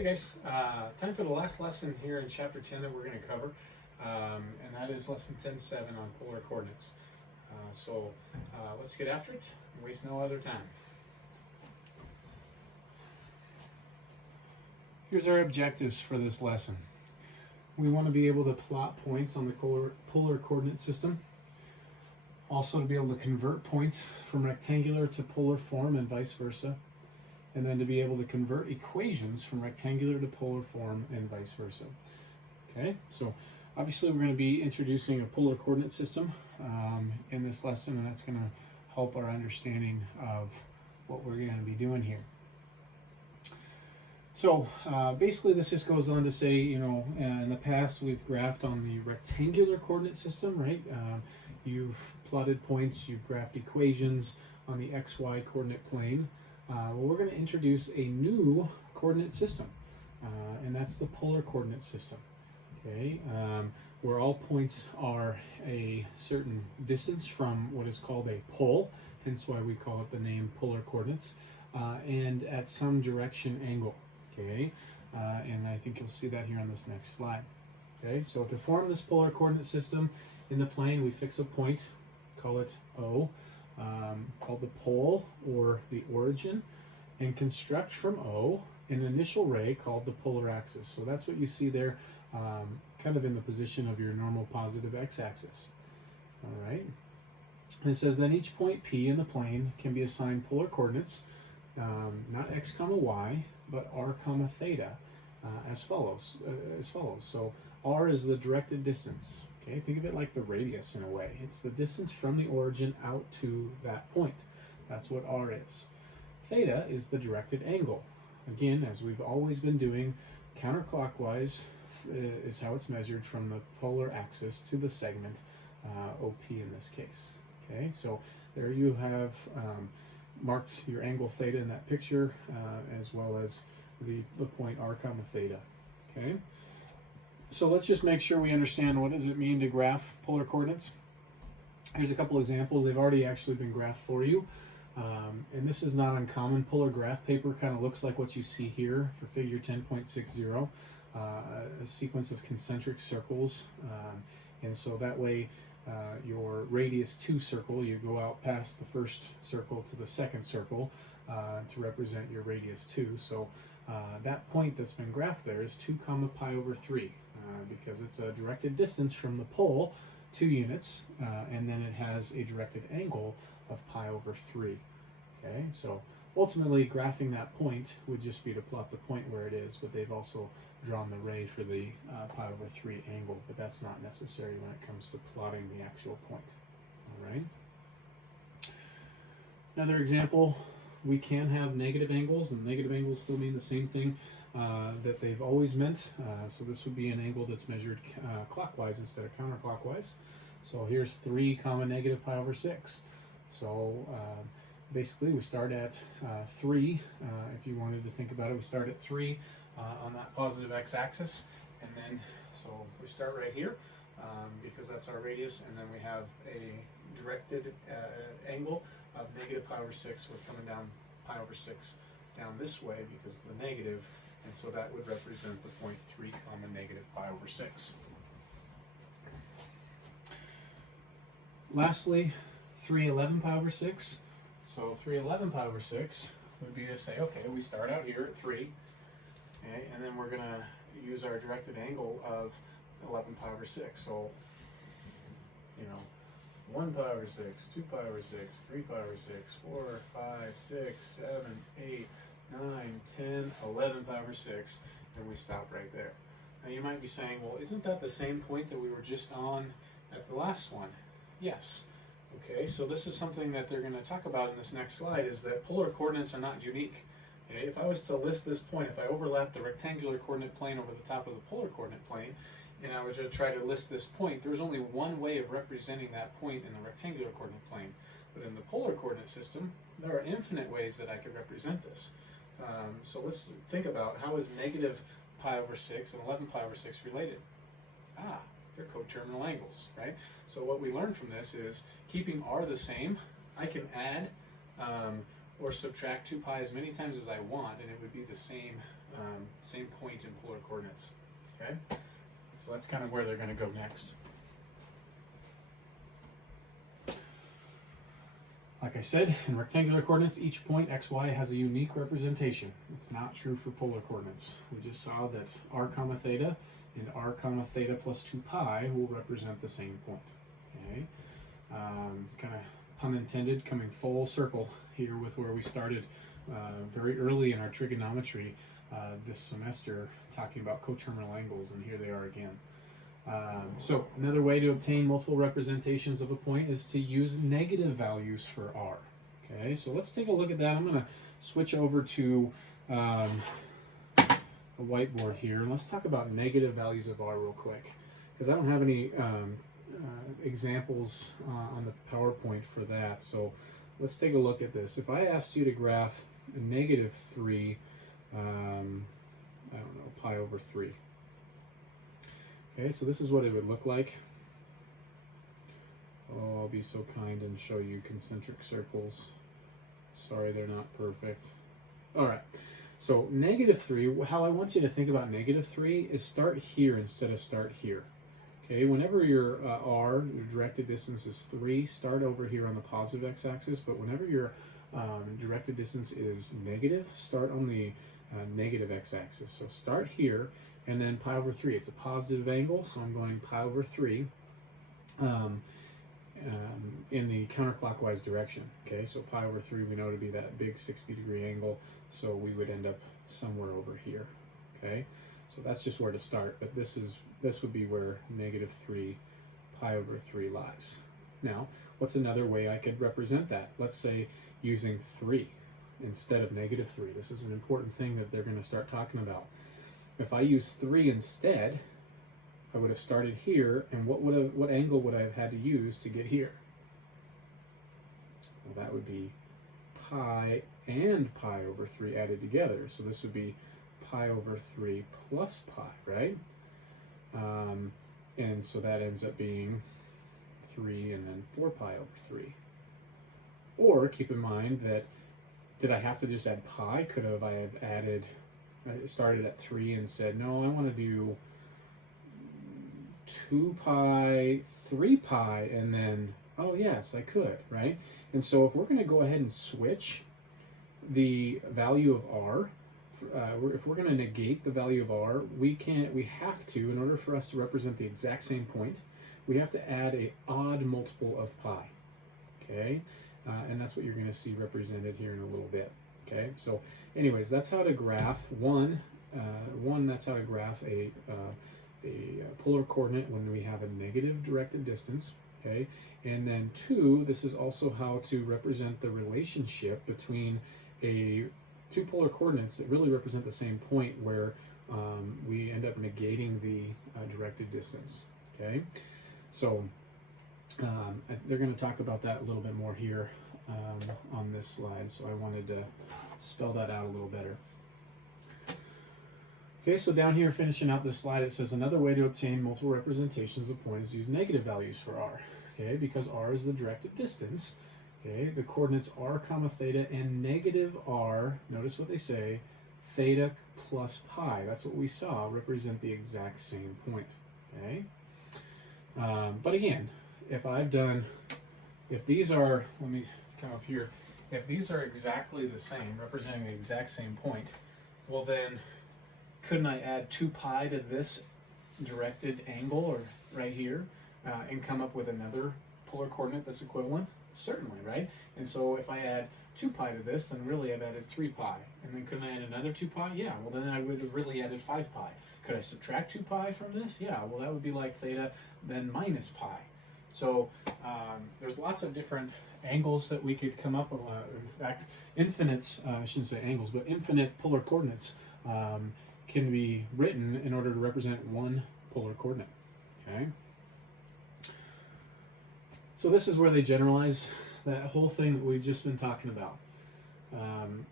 Hey guys, time for the last lesson here in chapter 10 that we're going to cover, and that is lesson 10.7 on polar coordinates. Let's get after it and waste no other time. Here's our objectives for this lesson. We want to be able to plot points on the polar coordinate system. Also to be able to convert points from rectangular to polar form and vice versa. And then to be able to convert equations from rectangular to polar form and vice versa. Okay, so obviously we're going to be introducing a polar coordinate system in this lesson, and that's going to help our understanding of what we're going to be doing here. So basically this just goes on to say, in the past we've graphed on the rectangular coordinate system, right? You've plotted points, you've graphed equations on the XY coordinate plane. We're going to introduce a new coordinate system, and that's the polar coordinate system. Okay, where all points are a certain distance from what is called a pole, hence why we call it the name polar coordinates, and at some direction angle. Okay, and I think you'll see that here on this next slide. Okay, so to form this polar coordinate system in the plane, we fix a point, call it O, called the pole or the origin, and construct from O an initial ray called the polar axis. So that's what you see there, kind of in the position of your normal positive x-axis. All right. And it says then each point P in the plane can be assigned polar coordinates, not x comma y, but r comma theta, as follows. So r is the directed distance. Okay, think of it like the radius in a way. It's the distance from the origin out to that point. That's what r is. Theta is the directed angle. Again, as we've always been doing, counterclockwise is how it's measured from the polar axis to the segment, OP in this case. Okay, so there you have marked your angle theta in that picture, as well as the point r comma theta. Okay. So let's just make sure we understand what does it mean to graph polar coordinates. Here's a couple examples. They've already actually been graphed for you. And this is not uncommon. Polar graph paper kind of looks like what you see here for figure 10.60, a sequence of concentric circles. And so that way your radius 2 circle, you go out past the first circle to the second circle to represent your radius 2. So that point that's been graphed there is 2 comma pi over 3. Because it's a directed distance from the pole, 2 units, and then it has a directed angle of pi over 3. Okay, so ultimately graphing that point would just be to plot the point where it is, but they've also drawn the ray for the pi over 3 angle, but that's not necessary when it comes to plotting the actual point. All right. Another example, we can have negative angles, and negative angles still mean the same thing that they've always meant. So this would be an angle that's measured clockwise instead of counterclockwise. So here's 3 comma negative pi over 6. So basically we start at 3. If you wanted to think about it, we start at 3 on that positive x-axis, and then so we start right here because that's our radius, and then we have a directed angle of negative pi over 6. We're coming down pi over 6 down this way because of the negative, and so that would represent the point 3 comma negative pi over 6. Lastly, 311 pi over 6. So 311 pi over 6 would be to say, okay, we start out here at 3, okay, and then we're going to use our directed angle of 11 pi over 6. So, 1 pi over 6, 2 pi over 6, 3 pi over 6, 4, 5, 6, 7, 8, 9, 10, 11 pi over 6, and we stop right there. Now you might be saying, well, isn't that the same point that we were just on at the last one? Yes. Okay, so this is something that they're going to talk about in this next slide, is that polar coordinates are not unique. Okay, if I was to list this point, if I overlap the rectangular coordinate plane over the top of the polar coordinate plane, and I was to try to list this point, there's only one way of representing that point in the rectangular coordinate plane. But in the polar coordinate system, there are infinite ways that I could represent this. So let's think about how is negative pi over 6 and 11 pi over 6 related? They're coterminal angles, right? So what we learned from this is keeping r the same, I can add or subtract 2 pi as many times as I want, and it would be the same point in polar coordinates. Okay, so that's kind of where they're going to go next. Like I said, in rectangular coordinates, each point xy has a unique representation. It's not true for polar coordinates. We just saw that r comma theta and r comma theta plus 2 pi will represent the same point. Okay, kind of pun intended, coming full circle here with where we started very early in our trigonometry this semester, talking about coterminal angles, and here they are again. So another way to obtain multiple representations of a point is to use negative values for r. Okay, so let's take a look at that. I'm going to switch over to a whiteboard here, and let's talk about negative values of r real quick, because I don't have any examples on the PowerPoint for that. So let's take a look at this. If I asked you to graph a negative 3, I don't know, pi over 3. Okay, so this is what it would look like. Oh, I'll be so kind and show you concentric circles. Sorry, they're not perfect. All right, so negative 3, how I want you to think about negative 3 is start here instead of start here. Okay, whenever your r, your directed distance is 3, start over here on the positive x-axis, but whenever your directed distance is negative, start on the negative x-axis. So start here, and then pi over 3. It's a positive angle, so I'm going pi over 3 in the counterclockwise direction. Okay, so pi over 3 we know to be that big 60-degree angle, so we would end up somewhere over here. Okay, so that's just where to start, but this would be where negative 3 pi over 3 lies. Now, what's another way I could represent that? Let's say using 3 instead of negative 3. This is an important thing that they're going to start talking about. If I use 3 instead, I would have started here, and what angle would I have had to use to get here? Well, that would be pi and pi over 3 added together. So this would be pi over 3 plus pi, right? And so that ends up being 3 and then 4 pi over 3. Or keep in mind that, did I have to just add pi? Could have I have added, I started at 3 and said, no, I want to do 2 pi, 3 pi, and then, oh yes, I could, right? And so if we're going to go ahead and switch the value of r, if we're going to negate the value of r, we have to, in order for us to represent the exact same point, we have to add an odd multiple of pi, okay? And that's what you're going to see represented here in a little bit, okay? So anyways, that's how to graph that's how to graph a polar coordinate when we have a negative directed distance, okay? And then 2, this is also how to represent the relationship between two polar coordinates that really represent the same point, where we end up negating the directed distance, okay? So they're going to talk about that a little bit more here on this slide, so I wanted to spell that out a little better. Okay, so down here, finishing out this slide, it says another way to obtain multiple representations of points is use negative values for r. Okay, because r is the directed distance. Okay, the coordinates r comma theta and negative r, notice what they say, theta plus pi, that's what we saw, represent the exact same point. Okay, but again, if these are, let me come up here, if these are exactly the same, representing the exact same point, well then, couldn't I add 2 pi to this directed angle, or right here, and come up with another polar coordinate that's equivalent? Certainly, right? And so if I add 2 pi to this, then really I've added 3 pi. And then couldn't I add another 2 pi? Yeah, well then I would have really added 5 pi. Could I subtract 2 pi from this? Yeah, well that would be like theta, then minus pi. So there's lots of different angles that we could come up with. In fact, I shouldn't say angles, but infinite polar coordinates can be written in order to represent one polar coordinate, okay? So this is where they generalize that whole thing that we've just been talking about.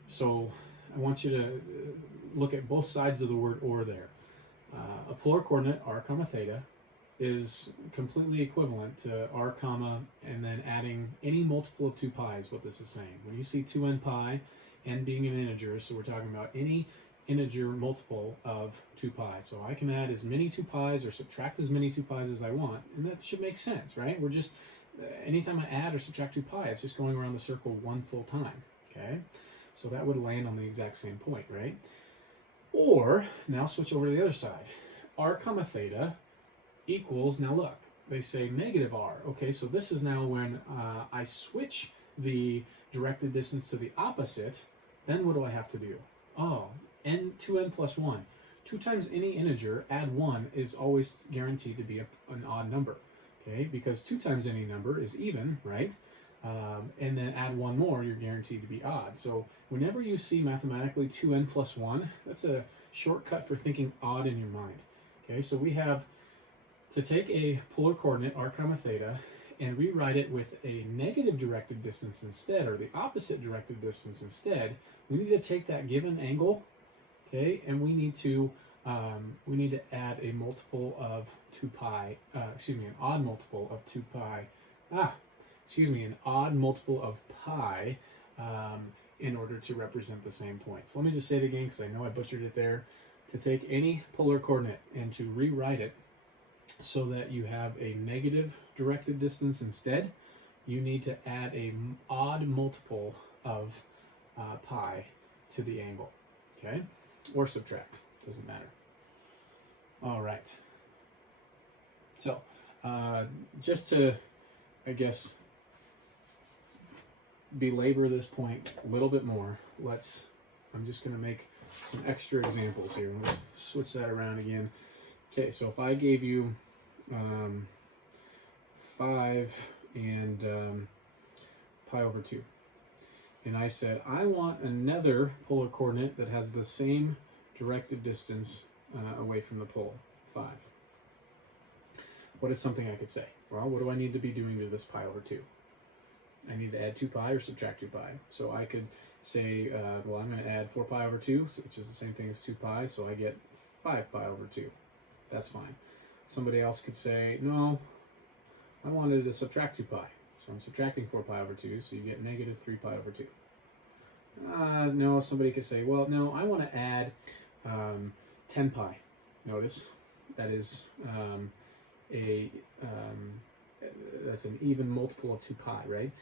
So I want you to look at both sides of the word or there. A polar coordinate, r comma theta, is completely equivalent to r comma and then adding any multiple of 2 pi is what this is saying. When you see 2n pi, n being an integer, so we're talking about any integer multiple of 2 pi. So I can add as many 2 pi's or subtract as many 2 pi's as I want, and that should make sense, right? We're just, anytime I add or subtract 2 pi, it's just going around the circle one full time, okay? So that would land on the exact same point, right? Or, now switch over to the other side. R comma theta equals, now look, they say negative r. Okay, so this is now when I switch the directed distance to the opposite, then what do I have to do? Oh, 2n plus 1. 2 times any integer, add 1 is always guaranteed to be an odd number, okay? Because 2 times any number is even, right? And then add 1 more, you're guaranteed to be odd. So whenever you see mathematically 2n plus 1, that's a shortcut for thinking odd in your mind. Okay, so we have to take a polar coordinate, r comma theta, and rewrite it with a negative directed distance instead, or the opposite directed distance instead. We need to take that given angle, okay, and we need to add a multiple of 2 pi, an odd multiple of 2 pi, an odd multiple of pi in order to represent the same point. So let me just say it again because I know I butchered it there. To take any polar coordinate and to rewrite it so that you have a negative directed distance instead, you need to add an odd multiple of pi to the angle, okay? Or subtract, doesn't matter. All right. So just to, I guess, belabor this point a little bit more, I'm just going to make some extra examples here. We'll switch that around again. Okay, so if I gave you 5 and pi over 2, and I said I want another polar coordinate that has the same directed distance away from the pole, 5. What is something I could say? Well, what do I need to be doing to this pi over 2? I need to add 2 pi or subtract 2 pi. So I could say, well, I'm going to add 4 pi over 2, which is the same thing as 2 pi, so I get 5 pi over 2. That's fine. Somebody else could say, no, I wanted to subtract 2 pi. So I'm subtracting 4 pi over 2, so you get negative 3 pi over 2. No, somebody could say, well, no, I want to add 10 pi. Notice, that is that's an even multiple of 2 pi, right?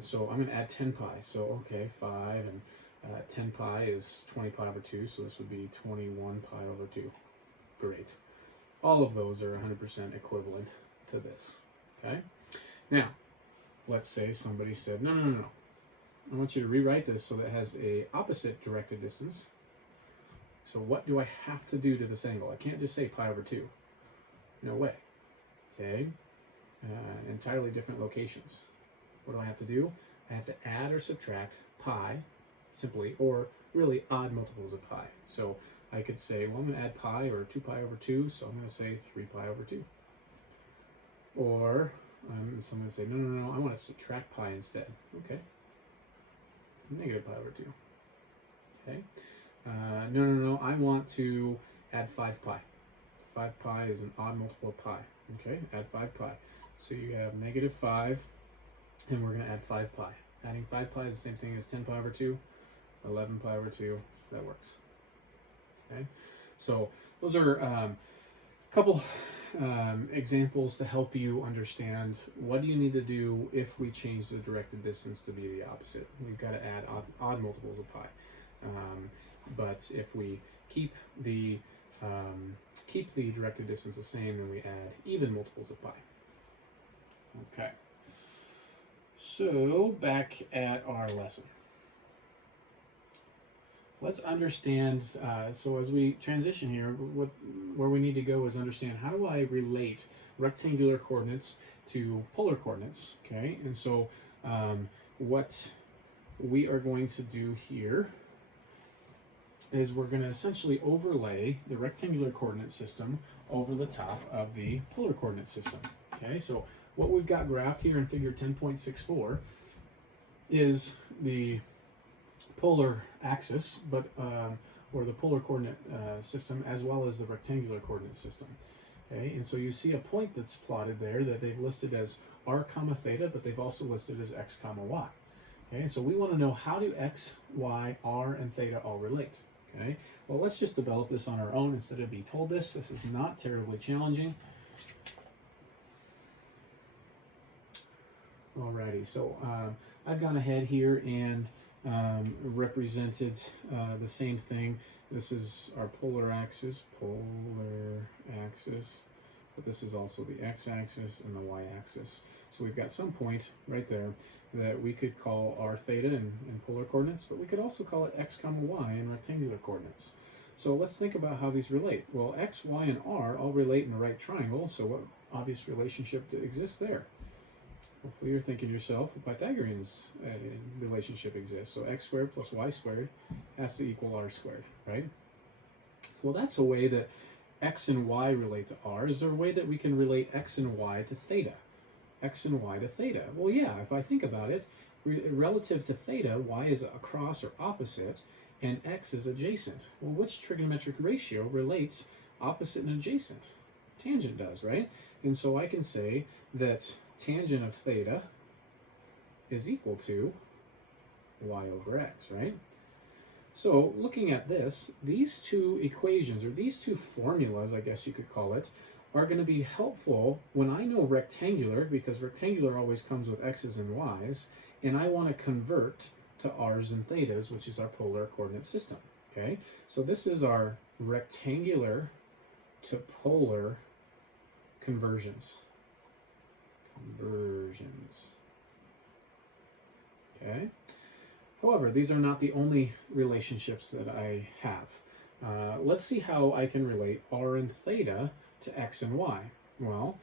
So I'm going to add 10 pi. So, okay, 5 and 10 pi is 20 pi over 2, so this would be 21 pi over 2. Great. All of those are 100% equivalent to this, okay? Now, let's say somebody said, no. I want you to rewrite this so that it has a opposite directed distance. So what do I have to do to this angle? I can't just say pi over 2. No way. Okay? Entirely different locations. What do I have to do? I have to add or subtract pi, simply, or really odd multiples of pi. So I could say, well, I'm going to add pi or 2 pi over 2, so I'm going to say 3 pi over 2. Or someone would say, no, I want to subtract pi instead. Okay. Negative pi over 2. Okay. No, I want to add 5 pi. 5 pi is an odd multiple of pi. Okay, add 5 pi. So you have negative 5, and we're going to add 5 pi. Adding 5 pi is the same thing as 10 pi over 2, 11 pi over 2. That works. Okay, so those are a couple examples to help you understand what do you need to do if we change the directed distance to be the opposite. We've got to add odd multiples of pi. But if we keep the directed distance the same, then we add even multiples of pi. Okay. So back at our lesson. Let's understand, so as we transition here, where we need to go is understand how do I relate rectangular coordinates to polar coordinates, okay? And so what we are going to do here is we're going to essentially overlay the rectangular coordinate system over the top of the polar coordinate system, okay? So what we've got graphed here in figure 10.64 is the polar axis, or the polar coordinate system, as well as the rectangular coordinate system. Okay, and so you see a point that's plotted there that they've listed as r comma theta, but they've also listed as x comma y. Okay, and so we want to know, how do x, y, r, and theta all relate? Okay, well, let's just develop this on our own instead of being told this. This is not terribly challenging. Alrighty, so I've gone ahead here and represented the same thing. This is our polar axis, but this is also the x-axis and the y-axis. So we've got some point right there that we could call r theta in polar coordinates, but we could also call it x comma y in rectangular coordinates. So let's think about how these relate. Well, x, y, and r all relate in a right triangle, so what obvious relationship exists there? Hopefully you're thinking to yourself, a Pythagorean's relationship exists. So x squared plus y squared has to equal r squared, right? Well, that's a way that x and y relate to r. Is there a way that we can relate x and y to theta? X and y to theta. Well, yeah, if I think about it, relative to theta, y is across or opposite, and x is adjacent. Well, which trigonometric ratio relates opposite and adjacent? Tangent does, right? And so I can say that tangent of theta is equal to y over x, right? So looking at this, these two equations, or these two formulas, I guess you could call it, are going to be helpful when I know rectangular, because rectangular always comes with x's and y's, and I want to convert to r's and thetas, which is our polar coordinate system. Okay, so this is our rectangular to polar conversions. Okay. However, these are not the only relationships that I have. Let's see how I can relate r and theta to x and y. Well,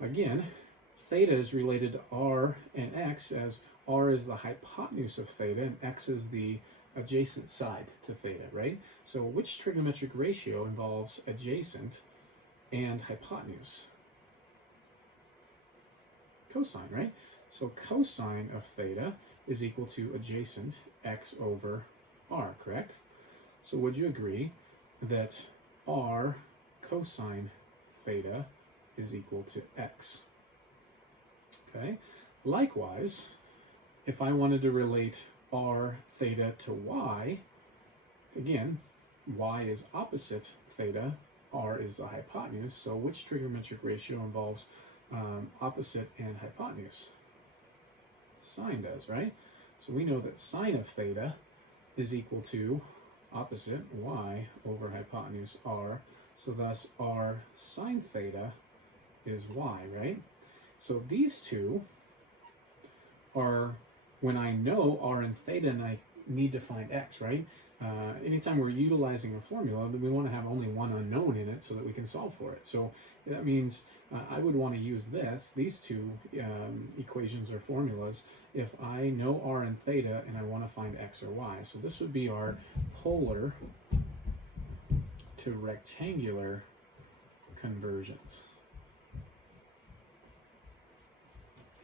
again, theta is related to r and x, as r is the hypotenuse of theta and x is the adjacent side to theta, right? So which trigonometric ratio involves adjacent and hypotenuse? Cosine, right? So cosine of theta is equal to adjacent x over r, correct? So would you agree that r cosine theta is equal to x? Okay. Likewise, if I wanted to relate r theta to y, again, y is opposite theta, r is the hypotenuse, so which trigonometric ratio involves opposite and hypotenuse? Sine does, right? So we know that sine of theta is equal to opposite y over hypotenuse r, so thus r sine theta is y, right? So these two are when I know r and theta and I need to find x, right? Anytime we're utilizing a formula, then we want to have only one unknown in it so that we can solve for it. So that means I would want to use these two equations or formulas if I know r and theta and I want to find x or y. So this would be our polar to rectangular conversions.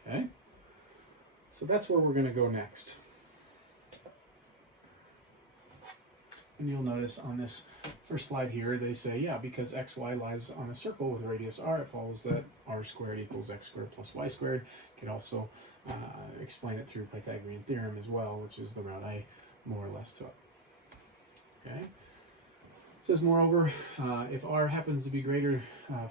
Okay, so that's where we're going to go next. And you'll notice on this first slide here, they say, yeah, because xy lies on a circle with a radius r, it follows that r squared equals x squared plus y squared. You could also explain it through Pythagorean theorem as well, which is the route I more or less took. Okay. It says, moreover, if r happens to be greater,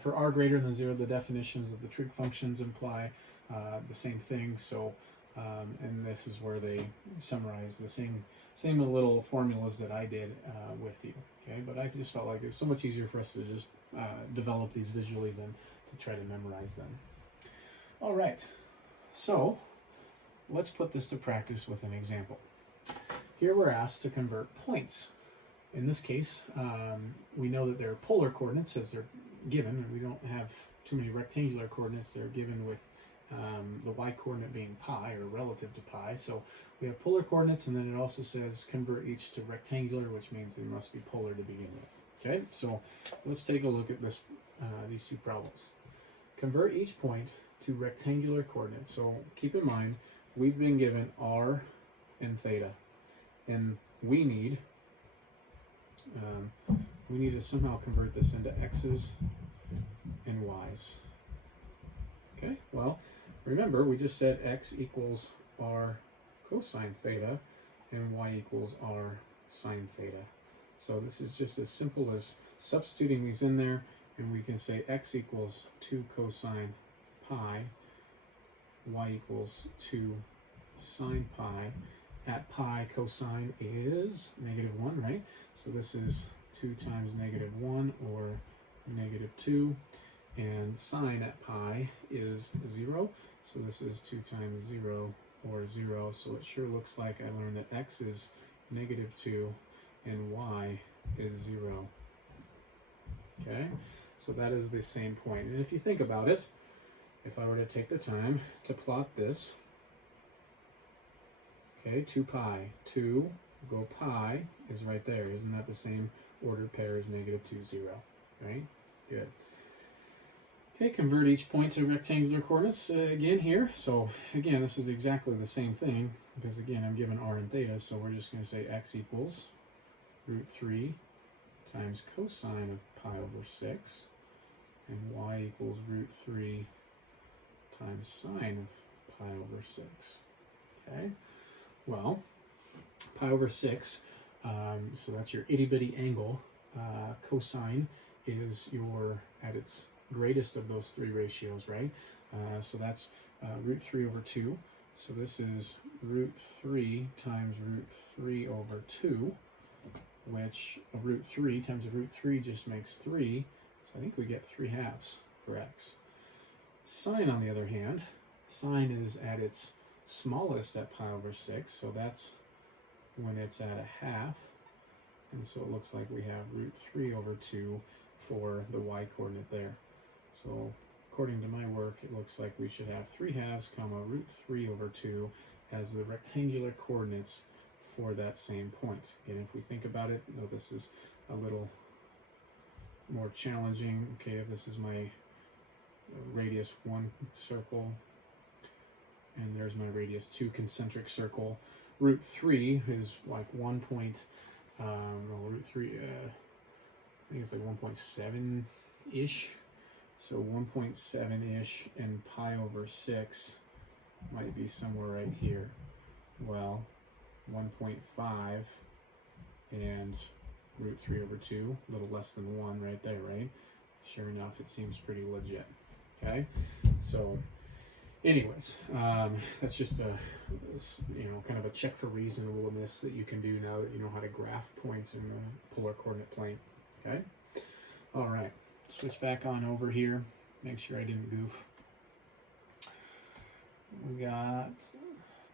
for r greater than 0, the definitions of the trig functions imply the same thing. So, and this is where they summarize the same little formulas that I did with you. Okay, but I just felt like it's so much easier for us to just develop these visually than to try to memorize them. All right, so let's put this to practice with an example. Here we're asked to convert points. In this case, we know that they're polar coordinates as they're given, and we don't have too many rectangular coordinates. They're given with the y-coordinate being pi, or relative to pi. So we have polar coordinates, and then it also says convert each to rectangular, which means they must be polar to begin with. Okay, so let's take a look at this, these two problems. Convert each point to rectangular coordinates. So keep in mind, we've been given r and theta, and we need to somehow convert this into x's and y's. Okay, well, remember we just said x equals r cosine theta and y equals r sine theta. So this is just as simple as substituting these in there, and we can say x equals 2 cosine pi, y equals 2 sine pi. At pi, cosine is -1, right? So this is 2 times -1 or -2. And sine at pi is 0. So this is 2 times 0 or 0. So it sure looks like I learned that x is -2 and y is 0. Okay, so that is the same point. And if you think about it, if I were to take the time to plot this, okay, 2 pi, 2 go pi is right there. Isn't that the same ordered pair as -2, 0, right? Good. Okay, convert each point to rectangular coordinates again here. So again, this is exactly the same thing because again, I'm given r and theta, so we're just going to say x equals √3 times cosine of pi over 6, and y equals √3 times sine of pi over 6. Okay, well, pi over 6, so that's your itty-bitty angle. Cosine is your, at its greatest of those three ratios, right? So that's √3 over 2. So this is √3 times √3 over 2, which √3 times √3 just makes 3. So I think we get 3/2 for x. Sine, on the other hand, sine is at its smallest at pi over 6, so that's when it's at 1/2. And so it looks like we have √3 over 2 for the y coordinate there. So according to my work, it looks like we should have 3/2 comma √3 over 2 as the rectangular coordinates for that same point. And if we think about it, though this is a little more challenging. Okay, if this is my radius 1 circle, and there's my radius 2 concentric circle, √3 is like 1 point, √3, I think it's like 1.7-ish. So 1.7-ish, and pi over 6 might be somewhere right here. Well, 1.5 and √3 over 2, a little less than 1 right there, right? Sure enough, it seems pretty legit. Okay, so anyways, that's just a, kind of a check for reasonableness that you can do now that you know how to graph points in the polar coordinate plane. Okay, all right, switch back on over here, make sure I didn't goof. We got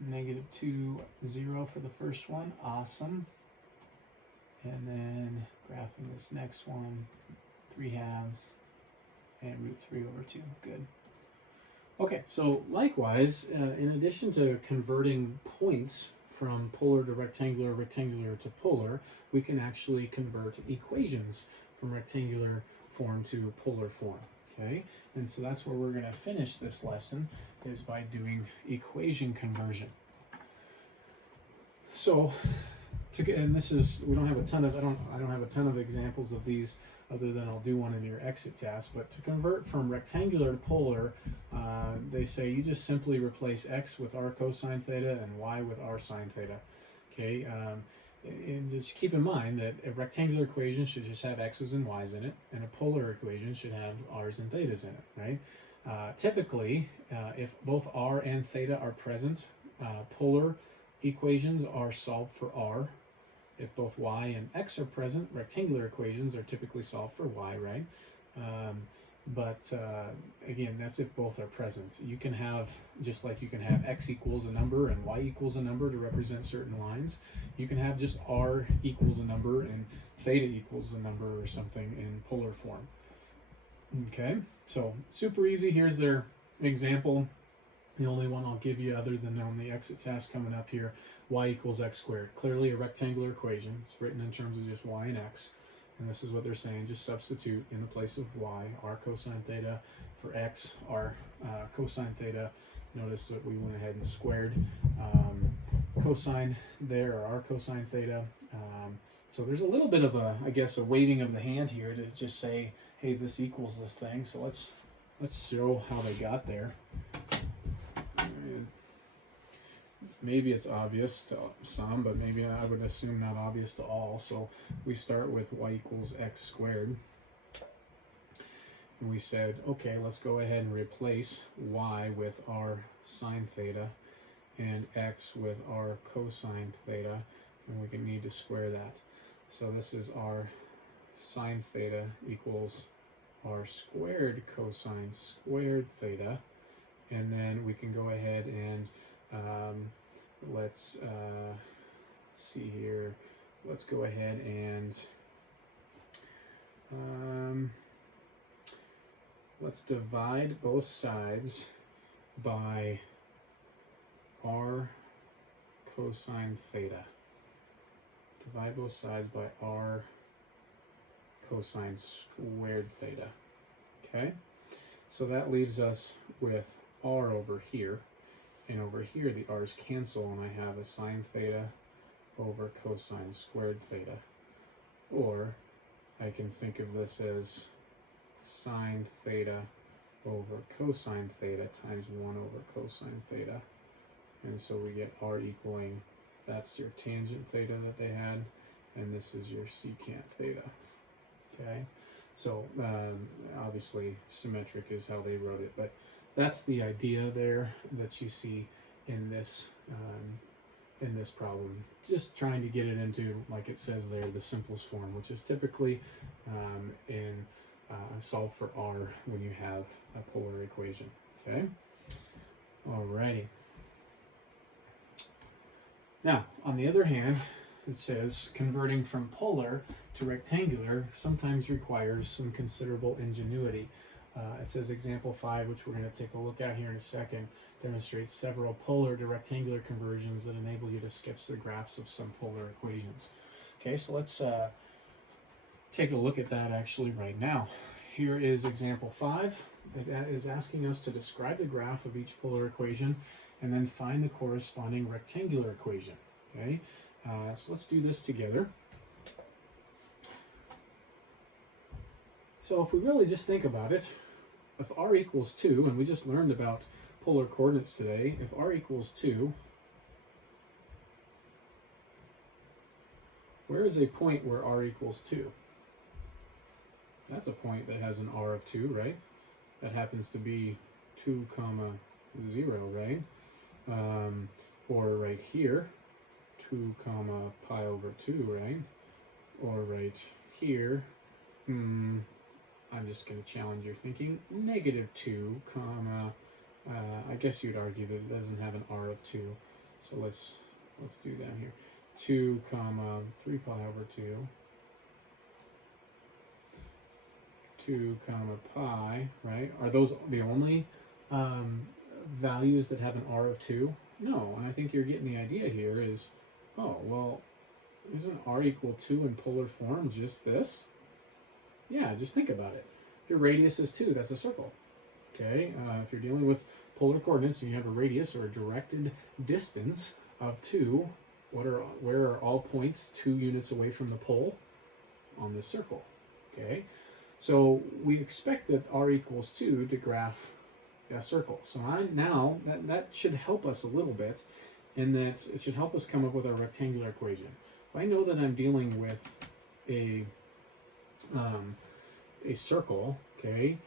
-2, 0 for the first one, awesome. And then graphing this next one, 3/2 and √3 over 2, good. Okay, so likewise, in addition to converting points from polar to rectangular, rectangular to polar, we can actually convert equations from rectangular form to polar form. Okay, and so that's where we're going to finish this lesson, is by doing equation conversion. So, and this is, we don't have a ton of, I don't have a ton of examples of these, other than I'll do one in your exit task. But to convert from rectangular to polar, they say you just simply replace x with r cosine theta and y with r sine theta. Okay, and just keep in mind that a rectangular equation should just have x's and y's in it, and a polar equation should have r's and thetas in it, right? Typically, if both r and theta are present, polar equations are solved for r. If both y and x are present, rectangular equations are typically solved for y, right? But again, that's if both are present. You can have, just like you can have x equals a number and y equals a number to represent certain lines, you can have just r equals a number and theta equals a number or something in polar form. Okay, so super easy. Here's their example. The only one I'll give you other than on the exit task coming up here, y equals x squared. Clearly a rectangular equation. It's written in terms of just y and x. And this is what they're saying. Just substitute in the place of y, r cosine theta, for x, r cosine theta. Notice that we went ahead and squared cosine there, or r cosine theta. So there's a little bit of a, I guess, a waving of the hand here to just say, hey, this equals this thing. So let's show how they got there. And maybe it's obvious to some, but maybe I would assume not obvious to all. So we start with y equals x squared. And we said, okay, let's go ahead and replace y with our sine theta and x with our cosine theta, and we can need to square that. So this is our sine theta equals r squared cosine squared theta, and then we can go ahead and let's see here. Let's go ahead and let's divide both sides by r cosine theta. Divide both sides by r cosine squared theta. Okay, so that leaves us with r over here, and over here the r's cancel, and I have a sine theta over cosine squared theta. Or I can think of this as sine theta over cosine theta times 1 over cosine theta. And so we get r equaling, that's your tangent theta that they had, and this is your secant theta. Okay, so obviously symmetric is how they wrote it, but that's the idea there that you see in this problem. Just trying to get it into, like it says there, the simplest form, which is typically solve for r when you have a polar equation. Okay, alrighty. Now, on the other hand, it says converting from polar to rectangular sometimes requires some considerable ingenuity. It says example 5, which we're going to take a look at here in a second, demonstrates several polar to rectangular conversions that enable you to sketch the graphs of some polar equations. Okay, so let's take a look at that actually right now. Here is example 5. It is asking us to describe the graph of each polar equation and then find the corresponding rectangular equation. Okay, so let's do this together. So if we really just think about it, if r equals 2, and we just learned about polar coordinates today, if r equals 2, where is a point where r equals 2? That's a point that has an r of 2, right? That happens to be 2, 0, right? Or right here, 2, pi over 2, right? Or right here, I'm just going to challenge your thinking, -2, I guess you'd argue that it doesn't have an r of 2. So let's do that here. 2, 3 pi over 2. 2, pi, right? Are those the only values that have an r of 2? No, and I think you're getting the idea here is, oh, well, isn't r equal 2 in polar form just this? Yeah, just think about it. If your radius is 2, that's a circle. Okay, if you're dealing with polar coordinates and you have a radius or a directed distance of 2, where are all points 2 units away from the pole? On this circle. Okay, so we expect that r equals 2 to graph a circle. So now that should help us a little bit, in that it should help us come up with our rectangular equation. If I know that I'm dealing with a circle, okay,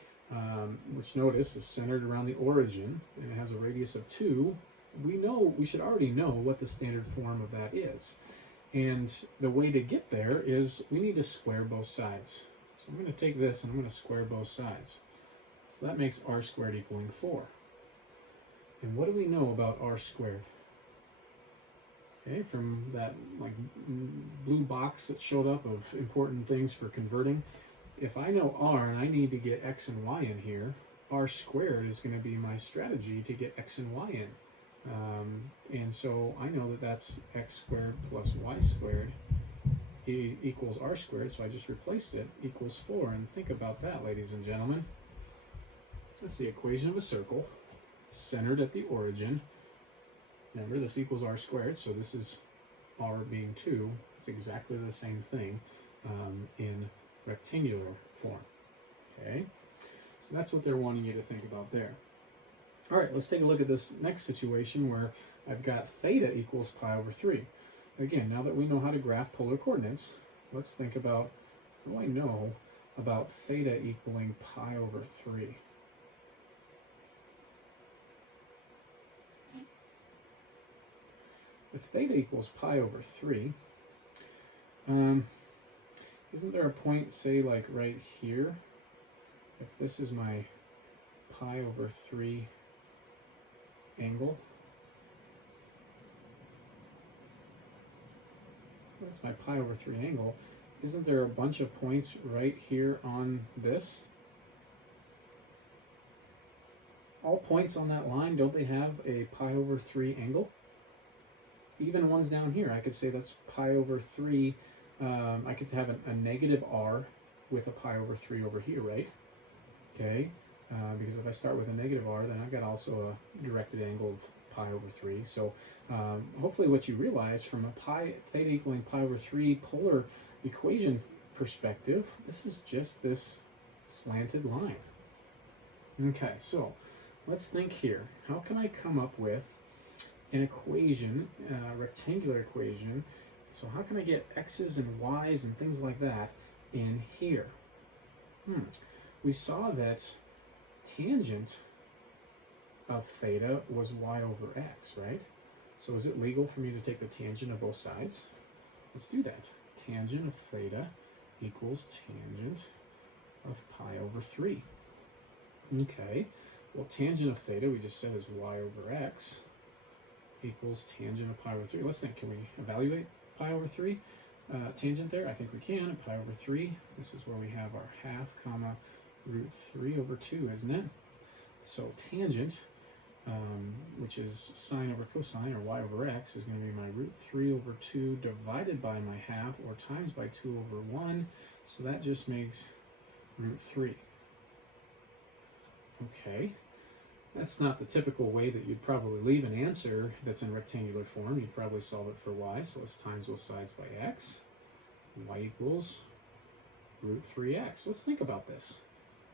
which notice is centered around the origin and it has a radius of 2, we should already know what the standard form of that is. And the way to get there is we need to square both sides. So I'm going to take this and I'm going to square both sides. So that makes r squared equaling 4. And what do we know about r squared? Okay, from that like blue box that showed up of important things for converting, if I know r and I need to get x and y in here, r squared is going to be my strategy to get x and y in. And so I know that that's x squared plus y squared equals r squared, so I just replaced it, equals 4. And think about that, ladies and gentlemen. That's the equation of a circle centered at the origin. Remember, this equals r squared, so this is r being 2, It's exactly the same thing in rectangular form. Okay, so that's what they're wanting you to think about there. All right, let's take a look at this next situation where I've got theta equals pi over 3. Again, now that we know how to graph polar coordinates, let's think about, what do I know about theta equaling pi over 3? If theta equals pi over 3, isn't there a point, say, like right here? If this is my pi over 3 angle, that's my pi over 3 angle, isn't there a bunch of points right here on this? All points on that line, don't they have a pi over 3 angle? Even ones down here, I could say that's pi over 3. I could have a negative r with a pi over 3 over here, right? Okay, because if I start with a negative r, then I've got also a directed angle of pi over 3. So hopefully what you realize from a theta equaling pi over 3 polar equation perspective, this is just this slanted line. Okay, so let's think here. How can I come up with an equation, a rectangular equation? So how can I get x's and y's and things like that in here? We saw that tangent of theta was y over x, right? So is it legal for me to take the tangent of both sides? Let's do that. Tangent of theta equals tangent of pi over 3. Okay, well, tangent of theta, we just said, is y over x equals tangent of pi over 3. Let's think, can we evaluate pi over 3 tangent there? I think we can. Pi over 3, this is where we have our half comma root 3 over 2, isn't it? So tangent, which is sine over cosine, or y over x, is going to be my root 3 over 2 divided by my half, or times by 2 over 1. So that just makes root 3. Okay, that's not the typical way that you'd probably leave an answer that's in rectangular form. You'd probably solve it for y, so let's times both sides by x. Y equals root 3x. Let's think about this.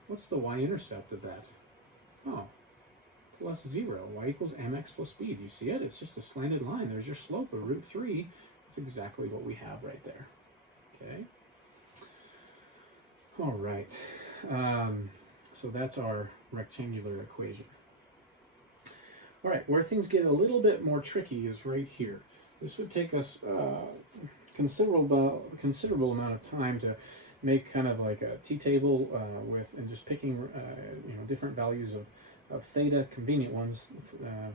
What's the y-intercept of that? Oh, plus 0. Y equals mx plus b. Do you see it? It's just a slanted line. There's your slope of root 3. That's exactly what we have right there. Okay. All right. So that's our rectangular equation. All right, where things get a little bit more tricky is right here. This would take us considerable amount of time to make kind of like a t-table and just picking different values of theta, convenient ones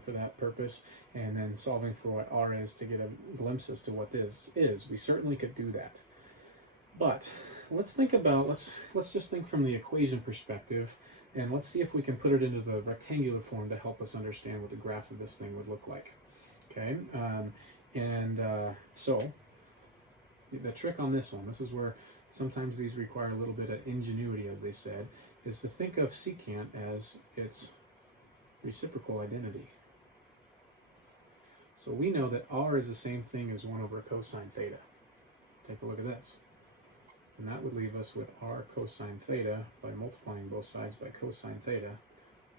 for that purpose, and then solving for what r is to get a glimpse as to what this is. We certainly could do that, but let's think about let's just think from the equation perspective, and let's see if we can put it into the rectangular form to help us understand what the graph of this thing would look like. Okay, so the trick on this one, this is where sometimes these require a little bit of ingenuity, as they said, is to think of secant as its reciprocal identity. So we know that r is the same thing as 1 over cosine theta. Take a look at this. And that would leave us with r cosine theta by multiplying both sides by cosine theta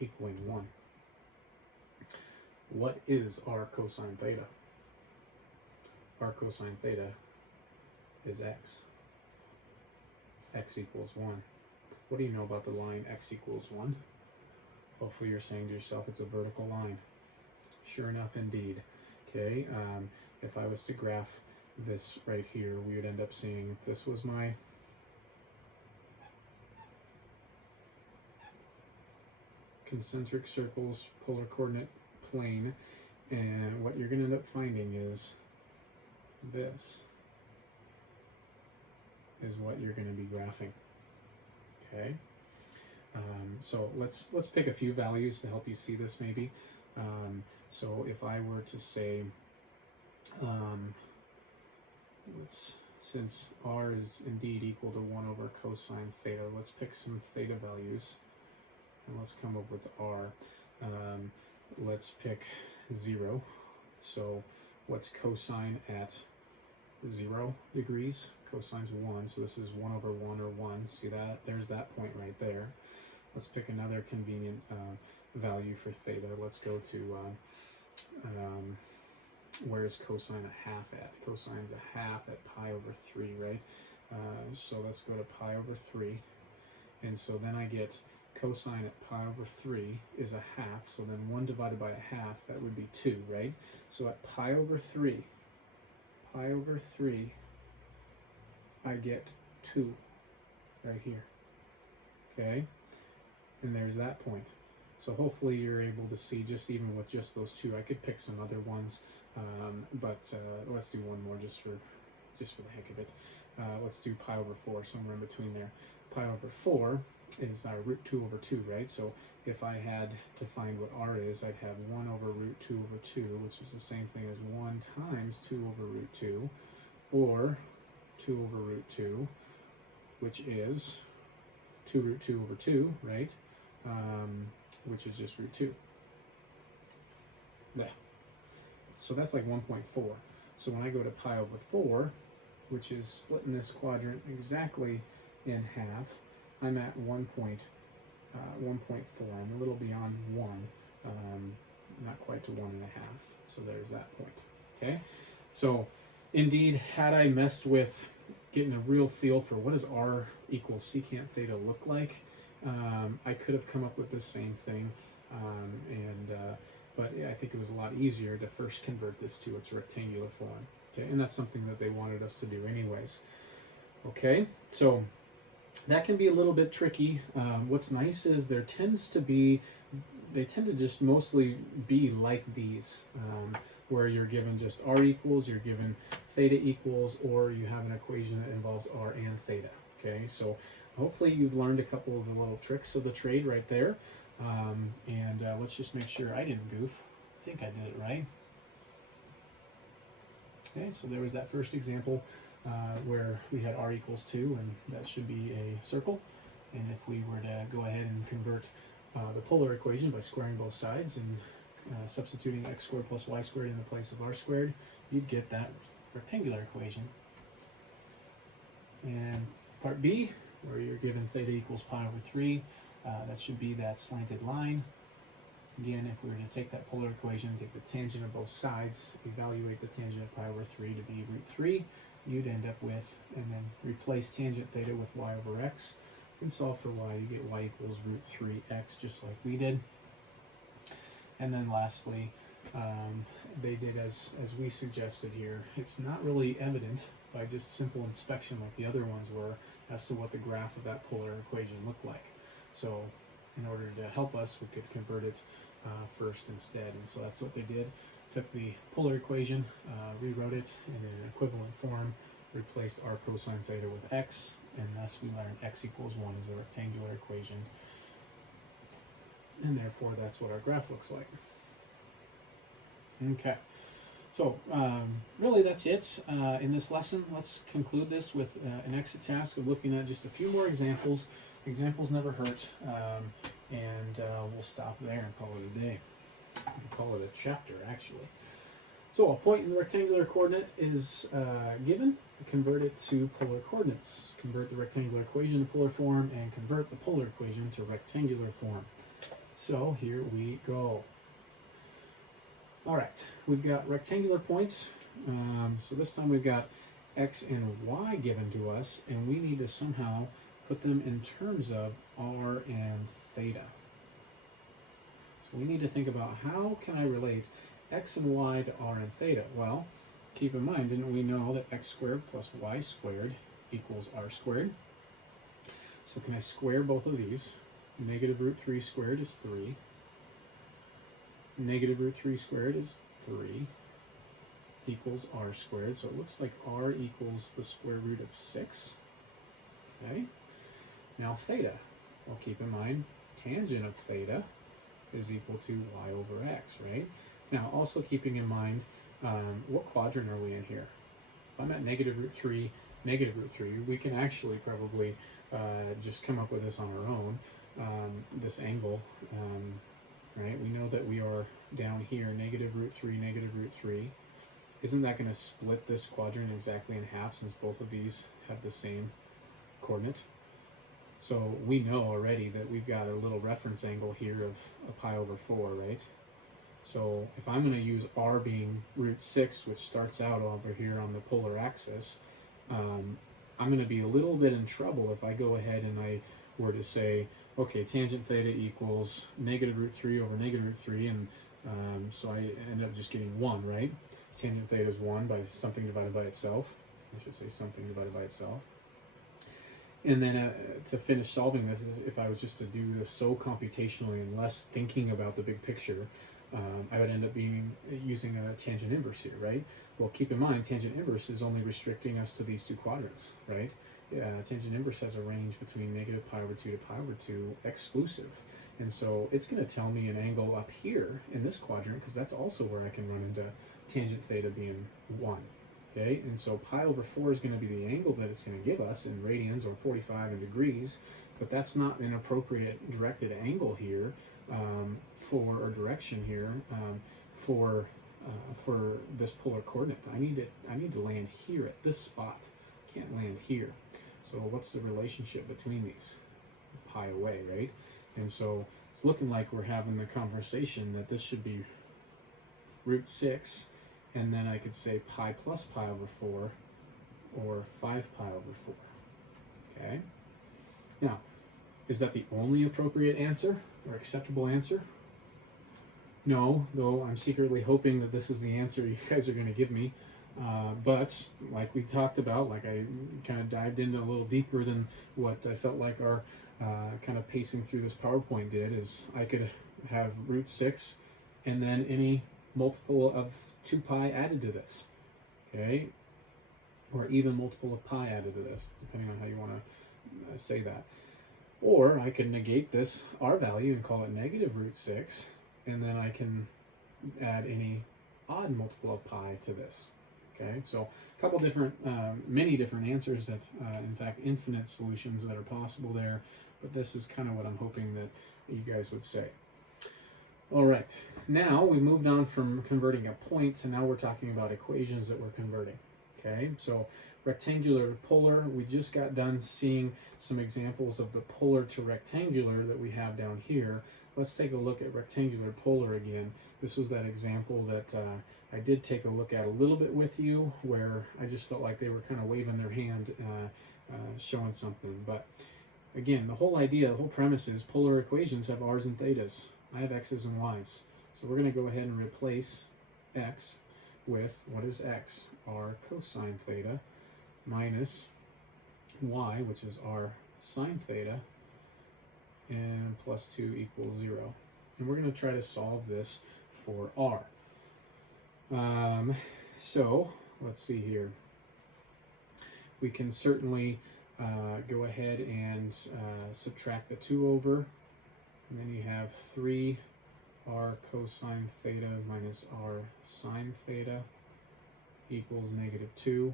equaling 1. What is r cosine theta? R cosine theta is x. X equals 1. What do you know about the line x equals 1? Hopefully you're saying to yourself it's a vertical line. Sure enough, indeed. Okay, if I was to graph this right here, we would end up seeing if this was my concentric circles polar coordinate plane, and what you're going to end up finding is this is what you're going to be graphing. Okay, so let's pick a few values to help you see this maybe. So if I were to say, since r is indeed equal to 1 over cosine theta, let's pick some theta values and let's come up with r. Let's pick 0. So what's cosine at 0 degrees. Cosine's 1, so this is 1 over 1 or 1. See that? There's that point right there. Let's pick another convenient value for theta. Let's go to, where is cosine a half at? Cosine's a half at pi over 3, right? So let's go to pi over 3. And so then I get cosine at pi over 3 is a half. So then 1 divided by a half, that would be 2, right? So at pi over 3, I get 2 right here. Okay? And there's that point. So hopefully you're able to see just even with just those two. I could pick some other ones, but let's do one more just for the heck of it. Let's do pi over 4, somewhere in between there. Pi over 4 is root 2 over 2, right? So if I had to find what r is, I'd have 1 over root 2 over 2, which is the same thing as 1 times 2 over root 2, or 2 over root 2, which is 2 root 2 over 2, right? Which is just root 2. There. So that's like 1.4. So when I go to pi over 4, which is splitting this quadrant exactly in half, I'm at 1.4. I'm a little beyond 1, not quite to 1.5. So there's that point. Okay. So indeed, had I messed with getting a real feel for what does r equals secant theta look like, I could have come up with the same thing, but I think it was a lot easier to first convert this to its rectangular form. Okay, and that's something that they wanted us to do anyways. Okay, so that can be a little bit tricky. What's nice is they tend to just mostly be like these, where you're given just r equals, you're given theta equals, or you have an equation that involves r and theta. Okay, so hopefully you've learned a couple of the little tricks of the trade right there. And let's just make sure I didn't goof. I think I did it right. Okay, so there was that first example where we had r equals 2, and that should be a circle. And if we were to go ahead and convert the polar equation by squaring both sides and substituting x squared plus y squared in the place of r squared, you'd get that rectangular equation. And part B, where you're given theta equals pi over 3, that should be that slanted line. Again, if we were to take that polar equation, take the tangent of both sides, evaluate the tangent of pi over 3 to be root 3, you'd end up with, and then replace tangent theta with y over x, and solve for y, you get y equals root 3x, just like we did. And then lastly, they did as we suggested here. It's not really evident by just simple inspection like the other ones were as to what the graph of that polar equation looked like. So in order to help us, we could convert it first instead. And so that's what they did. Took the polar equation, rewrote it in an equivalent form, replaced r cosine theta with x, and thus we learned x equals 1 is a rectangular equation. And therefore, that's what our graph looks like. Okay. So really that's it in this lesson. Let's conclude this with an exit task of looking at just a few more examples. Examples never hurt, and we'll stop there and call it a day. We'll call it a chapter, actually. So a point in the rectangular coordinate is given. Convert it to polar coordinates. Convert the rectangular equation to polar form, and convert the polar equation to rectangular form. So here we go. All right, we've got rectangular points. So this time we've got x and y given to us, and we need to somehow put them in terms of r and theta. So we need to think about how can I relate x and y to r and theta? Well, keep in mind, didn't we know that x squared plus y squared equals r squared? So can I square both of these? Negative root 3 squared is 3. Negative root 3 squared is 3 equals r squared. So it looks like r equals the square root of 6. Okay. Now theta. Well, keep in mind, tangent of theta is equal to y over x, right? Now, also keeping in mind, what quadrant are we in here? If I'm at negative root 3, we can actually probably just come up with this on our own. This angle, right? We know that we are down here, negative root 3, isn't that going to split this quadrant exactly in half, since both of these have the same coordinate? So we know already that we've got a little reference angle here of a pi over 4, right? So if I'm going to use r being root 6, which starts out over here on the polar axis, I'm going to be a little bit in trouble if I go ahead and I were to say, okay, tangent theta equals negative root 3 over negative root 3, and so I end up just getting 1, right? Tangent theta is 1 by something divided by itself. I should say something divided by itself. And then to finish solving this, if I was just to do this so computationally and less thinking about the big picture, I would end up using a tangent inverse here, right? Well, keep in mind, tangent inverse is only restricting us to these two quadrants, right? Tangent inverse has a range between negative pi over 2 to pi over 2 exclusive. And so it's going to tell me an angle up here in this quadrant, because that's also where I can run into tangent theta being 1. Okay, and so pi over 4 is going to be the angle that it's going to give us in radians or 45 in degrees, but that's not an appropriate directed angle here or direction here for this polar coordinate. I need to land here at this spot. Can't land here. So what's the relationship between these? Pi away, right? And so it's looking like we're having the conversation that this should be root 6. And then I could say pi plus pi over 4, or 5 pi over 4. Okay? Now, is that the only appropriate answer, or acceptable answer? No, though I'm secretly hoping that this is the answer you guys are going to give me. But, like we talked about, like I kind of dived into a little deeper than what I felt like our kind of pacing through this PowerPoint did, is I could have root 6 and then any multiple of 2 pi added to this, okay? Or even multiple of pi added to this, depending on how you want to say that. Or I can negate this r value and call it negative root 6, and then I can add any odd multiple of pi to this, okay? So a couple different, many different answers that, in fact, infinite solutions that are possible there, but this is kind of what I'm hoping that you guys would say. All right, now we moved on from converting a point to now we're talking about equations that we're converting. Okay, so rectangular to polar, we just got done seeing some examples of the polar to rectangular that we have down here. Let's take a look at rectangular polar again. This was that example that I did take a look at a little bit with you, where I just felt like they were kind of waving their hand, showing something. But again, the whole idea, the whole premise is polar equations have r's and thetas. I have x's and y's. So we're going to go ahead and replace x with, what is x? R cosine theta minus y, which is r sine theta, and plus 2 equals 0. And we're going to try to solve this for r. So let's see here. We can certainly go ahead and subtract the 2 over. And then you have 3 r cosine theta minus r sine theta equals negative 2.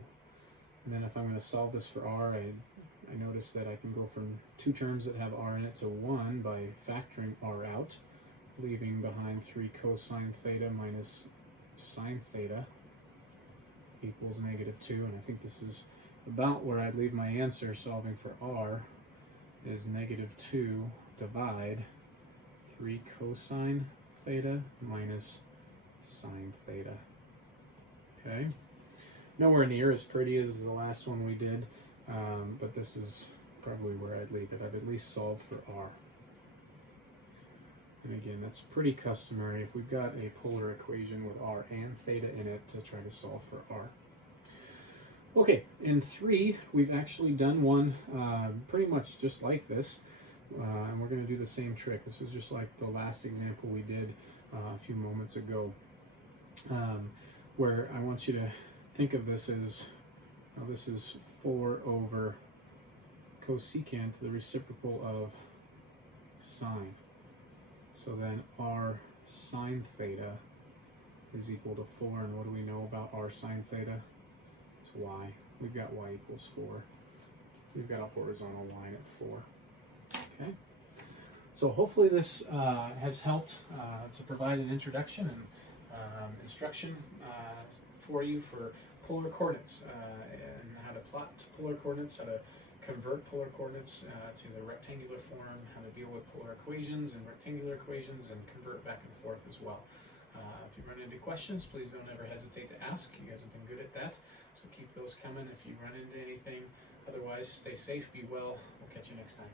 And then if I'm going to solve this for r, I notice that I can go from 2 terms that have r in it to 1 by factoring r out, leaving behind 3 cosine theta minus sine theta equals negative 2. And I think this is about where I'd leave my answer solving for r, is negative 2 divide 3 cosine theta minus sine theta. Okay, nowhere near as pretty as the last one we did, but this is probably where I'd leave it. I've at least solved for r. And again, that's pretty customary if we've got a polar equation with r and theta in it to try to solve for r. Okay, in 3, we've actually done one pretty much just like this. And we're going to do the same trick. This is just like the last example we did a few moments ago, where I want you to think of this as, this is 4 over cosecant, the reciprocal of sine. So then r sine theta is equal to 4, and what do we know about r sine theta? It's y. We've got y equals 4. We've got a horizontal line at 4. Okay, so hopefully this has helped to provide an introduction and instruction for you for polar coordinates and how to plot polar coordinates, how to convert polar coordinates to the rectangular form, how to deal with polar equations and rectangular equations, and convert back and forth as well. If you run into questions, please don't ever hesitate to ask. You guys have been good at that, so keep those coming if you run into anything. Otherwise, stay safe, be well. We'll catch you next time.